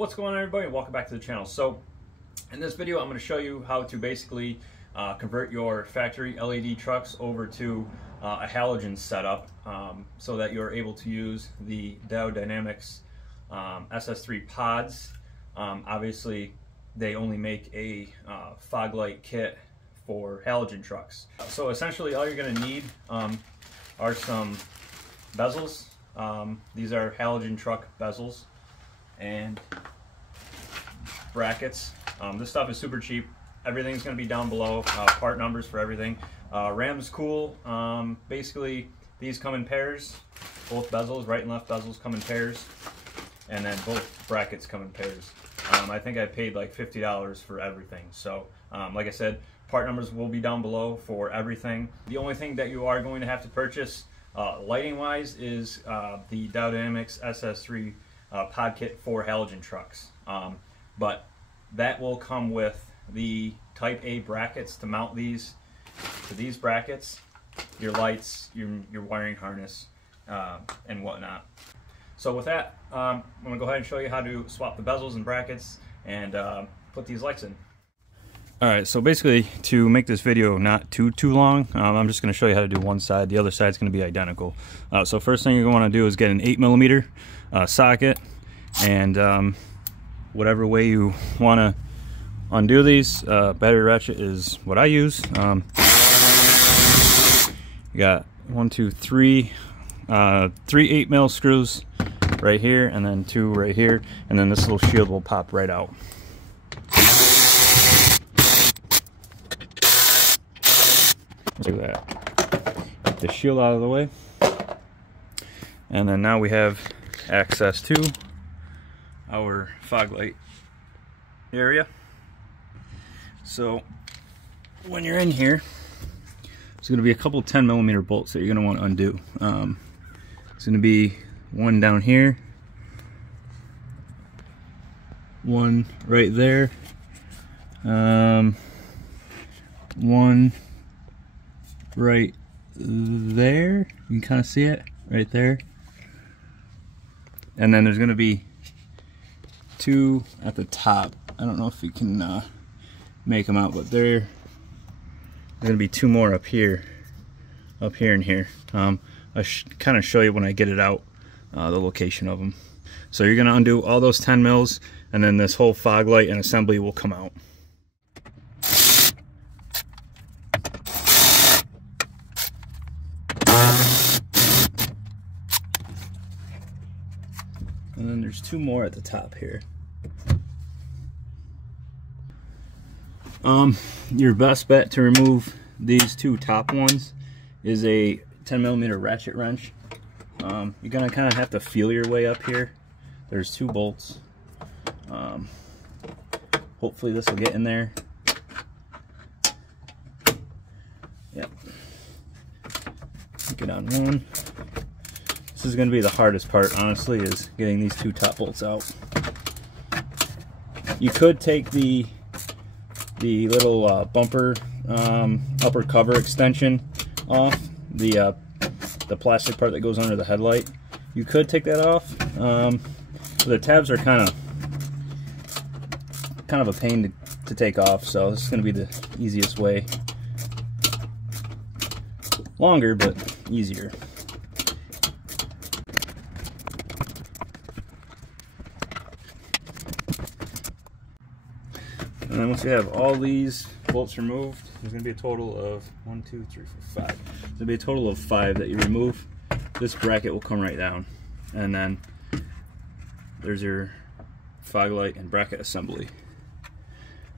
What's going on, everybody? Welcome back to the channel. So in this video I'm going to show you how to basically convert your factory LED trucks over to a halogen setup so that you're able to use the Diode Dynamics SS3 pods. Obviously they only make a fog light kit for halogen trucks. So essentially all you're going to need are some bezels. These are halogen truck bezels and brackets. This stuff is super cheap. Everything's going to be down below, part numbers for everything. RAM's cool. Basically these come in pairs. Both bezels, right and left bezels, come in pairs, and then both brackets come in pairs. I think I paid like $50 for everything. So like I said, part numbers will be down below for everything. The only thing that you are going to have to purchase lighting wise is the Diode Dynamics SS3 pod kit for halogen trucks. But that will come with the type A brackets to mount these to these brackets, your lights, your wiring harness, and whatnot. So with that, I'm going to go ahead and show you how to swap the bezels and brackets and put these lights in. Alright, so basically to make this video not too long, I'm just going to show you how to do one side. The other side is going to be identical. So first thing you're going to want to do is get an 8mm socket, and whatever way you want to undo these, battery ratchet is what I use. You got 1, 2, 3, 3 8mm screws right here, and then 2 right here, and then this little shield will pop right out. Look at that. Get the shield out of the way, and then now we have access to our fog light area. So when you're in here, there's going to be a couple 10mm bolts that you're going to want to undo. It's going to be one down here, one right there, one right there. You can kind of see it right there, and then there's going to be 2 at the top. I don't know if you can make them out, but there's going to be 2 more up here and here. I'll kind of show you when I get it out, the location of them. So you're going to undo all those 10 mils, and then this whole fog light and assembly will come out. And then there's 2 more at the top here. Your best bet to remove these 2 top ones is a 10mm ratchet wrench. You're gonna kind of have to feel your way up here. There's 2 bolts. Hopefully this will get in there. Yep. Get on one. This is going to be the hardest part, honestly, is getting these 2 top bolts out. You could take the little bumper upper cover extension off, the plastic part that goes under the headlight. You could take that off. The tabs are kind of a pain to take off, so this is going to be the easiest way. Longer, but easier. And then once you have all these bolts removed, there's going to be a total of 1, 2, 3, 4, 5. There's going to be a total of 5 that you remove. This bracket will come right down. And then there's your fog light and bracket assembly.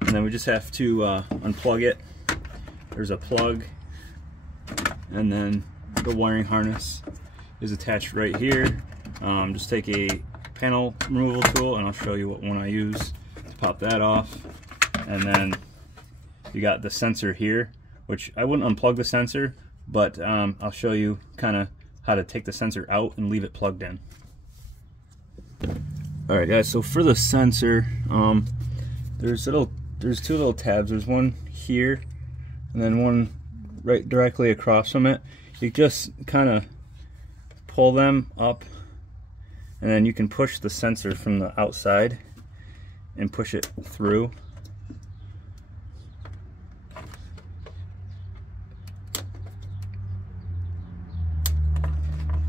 And then we just have to unplug it. There's a plug, and then the wiring harness is attached right here. Just take a panel removal tool, and I'll show you what one I use to pop that off. And then you got the sensor here, which I wouldn't unplug the sensor, but I'll show you kind of how to take the sensor out and leave it plugged in. Alright guys, so for the sensor, there's 2 little tabs. There's one here and then one right directly across from it. You just kind of pull them up, and then you can push the sensor from the outside and push it through.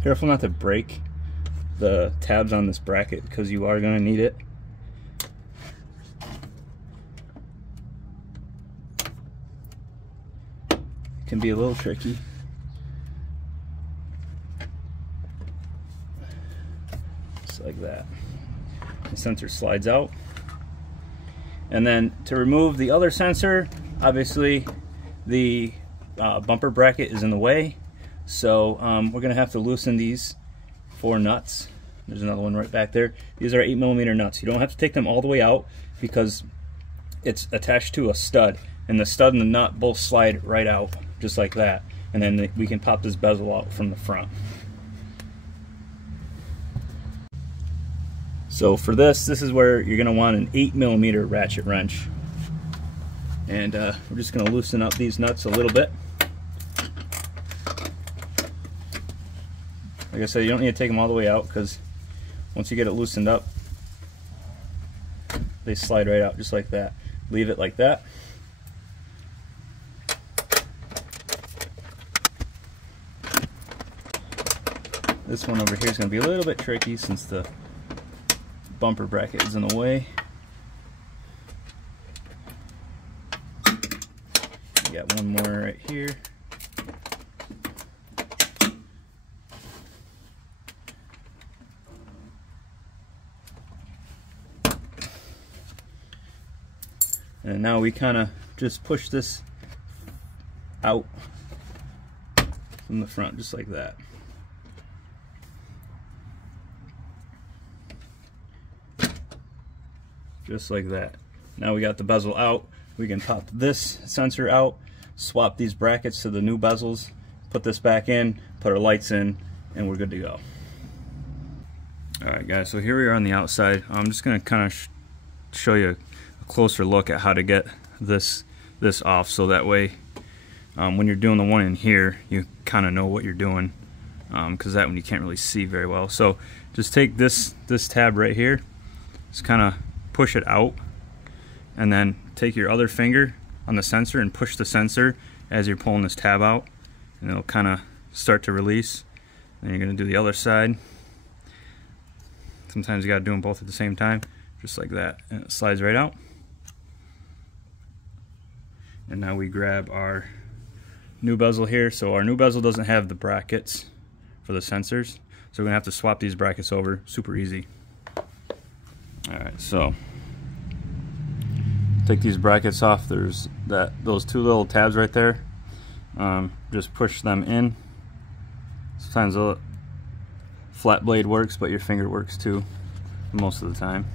Careful not to break the tabs on this bracket because you are going to need it. It can be a little tricky. Just like that. The sensor slides out. And then to remove the other sensor, obviously the bumper bracket is in the way. So we're going to have to loosen these 4 nuts. There's another one right back there. These are 8mm nuts. You don't have to take them all the way out because it's attached to a stud, and the stud and the nut both slide right out just like that, and then we can pop this bezel out from the front. So for this is where you're going to want an 8mm ratchet wrench, and we're just going to loosen up these nuts a little bit. Like I said, you don't need to take them all the way out because once you get it loosened up, they slide right out just like that. Leave it like that. This one over here is going to be a little bit tricky since the bumper bracket is in the way. We got one more right here. And now we kind of just push this out from the front, just like that. Just like that. Now we got the bezel out. We can pop this sensor out, swap these brackets to the new bezels, put this back in, put our lights in, and we're good to go. Alright guys, so here we are on the outside. I'm just going to kind of show you a closer look at how to get this off, so that way when you're doing the one in here you kind of know what you're doing, because that one you can't really see very well. So just take this tab right here, just kind of push it out, and then take your other finger on the sensor and push the sensor as you're pulling this tab out, and it'll kind of start to release. Then you're going to do the other side. Sometimes you got to do them both at the same time, just like that, and it slides right out. And now we grab our new bezel here. So our new bezel doesn't have the brackets for the sensors, so we're gonna have to swap these brackets over. Super easy. Alright, so take these brackets off. There's those 2 little tabs right there. Just push them in. Sometimes a flat blade works, but your finger works too most of the time.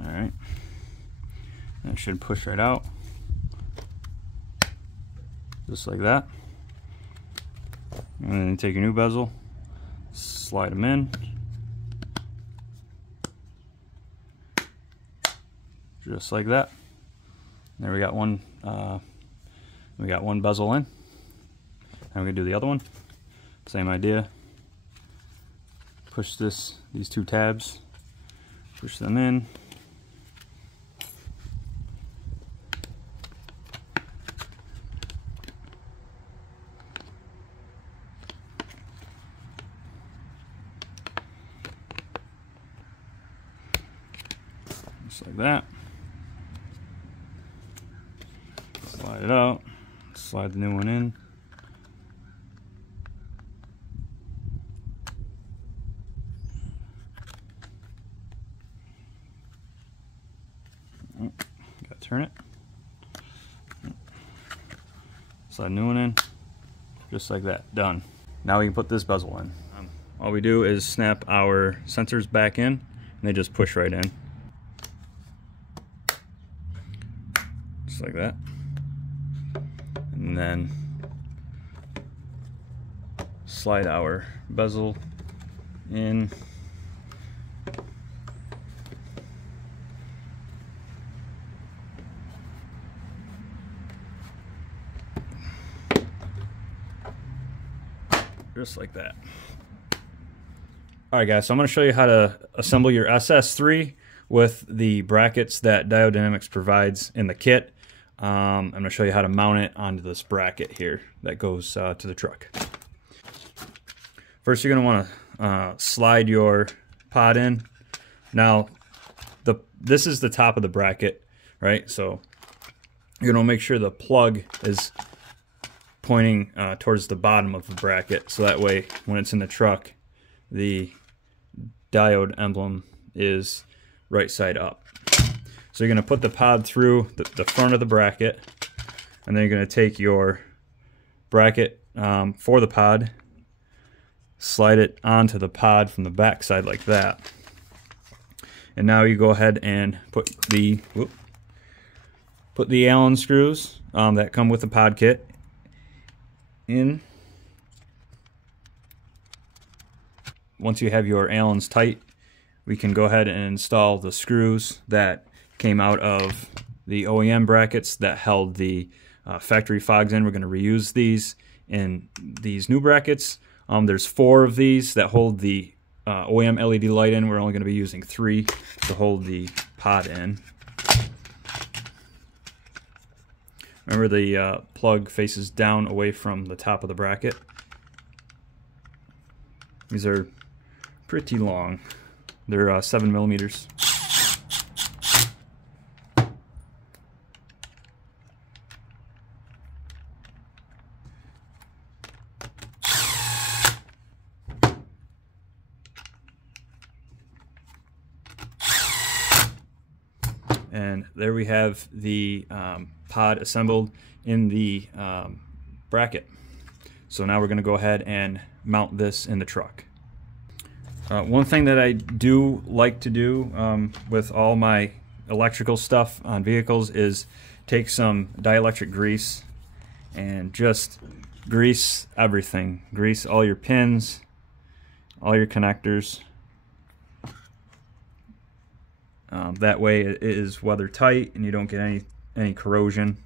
Alright, that should push right out, just like that. And then take your new bezel, slide them in, just like that. There we got one. We got one bezel in. Now we're gonna do the other one. Same idea. Push these 2 tabs, push them in. Just like that. Slide it out, slide the new one in. Gotta turn it. Slide a new one in, just like that. Done. Now we can put this bezel in. All we do is snap our sensors back in, and they just push right in. Just like that. And then slide our bezel in. just like that. Alright guys, so I'm going to show you how to assemble your SS3 with the brackets that Diode Dynamics provides in the kit. I'm going to show you how to mount it onto this bracket here that goes to the truck. First, you're going to want to slide your pod in. Now, this is the top of the bracket, right? So you're going to make sure the plug is pointing towards the bottom of the bracket, so that way when it's in the truck, the diode emblem is right side up. So you're going to put the pod through the front of the bracket, and then you're going to take your bracket for the pod, slide it onto the pod from the back side like that. And now you go ahead and put the Allen screws that come with the pod kit in. Once you have your Allens tight, we can go ahead and install the screws that came out of the OEM brackets that held the factory fogs in. We're going to reuse these in these new brackets. There's 4 of these that hold the OEM LED light in. We're only going to be using 3 to hold the pod in. Remember, the plug faces down away from the top of the bracket. These are pretty long. They're 7 millimeters. And there we have the pod assembled in the bracket. So now we're going to go ahead and mount this in the truck. One thing that I do like to do with all my electrical stuff on vehicles is take some dielectric grease and just grease everything. Grease all your pins, all your connectors. That way it is weather tight and you don't get any corrosion.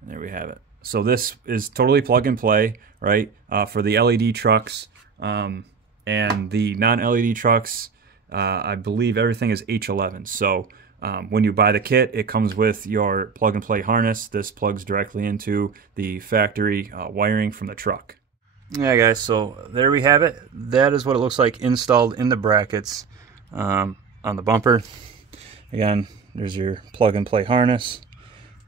And there we have it. So this is totally plug and play, right? For the LED trucks and the non-LED trucks, I believe everything is H11. So when you buy the kit, it comes with your plug and play harness. This plugs directly into the factory wiring from the truck. Yeah guys, so there we have it. That is what it looks like installed in the brackets on the bumper. Again, there's your plug and play harness,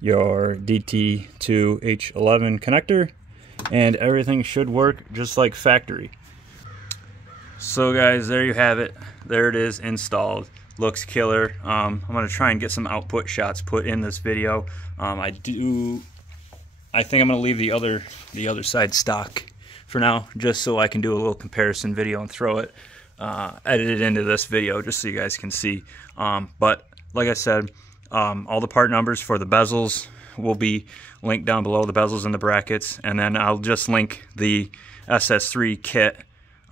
your DT to H11 connector, and everything should work just like factory. So guys, there you have it. There it is installed. Looks killer. I'm gonna try and get some output shots put in this video. I think I'm gonna leave the other side stock for now, just so I can do a little comparison video and throw it edited into this video just so you guys can see. But like I said, all the part numbers for the bezels will be linked down below, the bezels and the brackets, and then I'll just link the SS3 kit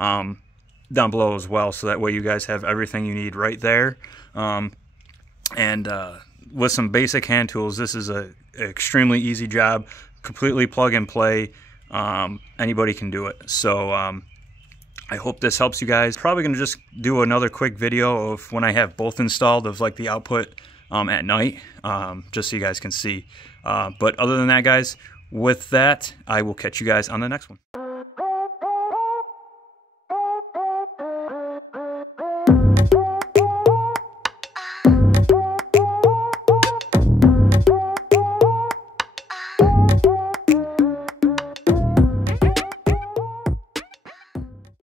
down below as well, so that way you guys have everything you need right there. And with some basic hand tools, this is an extremely easy job, completely plug and play. Anybody can do it. So I hope this helps you guys. Probably gonna just do another quick video of when I have both installed, of like the output at night, just so you guys can see. But other than that guys, with that, I will catch you guys on the next one.